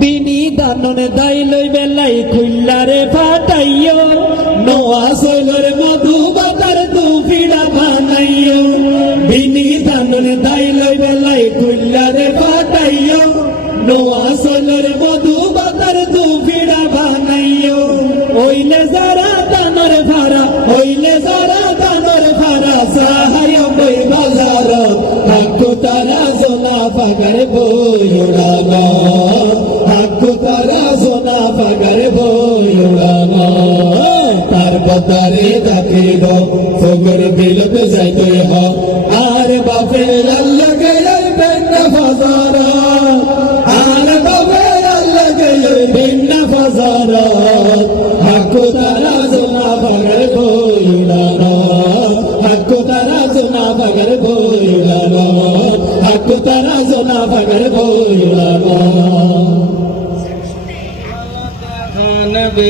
বিনি দাননে দাই লই বেলাই খুল্লারে ফাটাইও নোয়া সোলর মধু বাতার ফিড়া বানাইও বিনি দাননে দাই লই বেলাই খুল্লারে ফাটাইও নোয়া সোলর মধু বাতার ফিড়া বানাইও ওইলে যারা দানর ভাড়া ওইলে যারা দানর ভাড়া সাহায় বই বাজার হাকু তারা জোনা পাগার বই পাগার তার বতারে দাখিল ফগর বিলত যাইতে হ আর বাপে আল্লাহ গেলাই বেন্ন ফাজার। আর বাপে আল্লাহ গেলাই বেন্ন ফাজার। হাকু তারা জোনা পাগার বই উড়ানো হাকু তারা জোনা পাগার বই উড়ানো হাকু তারা জোনা পাগার বই ખાન બે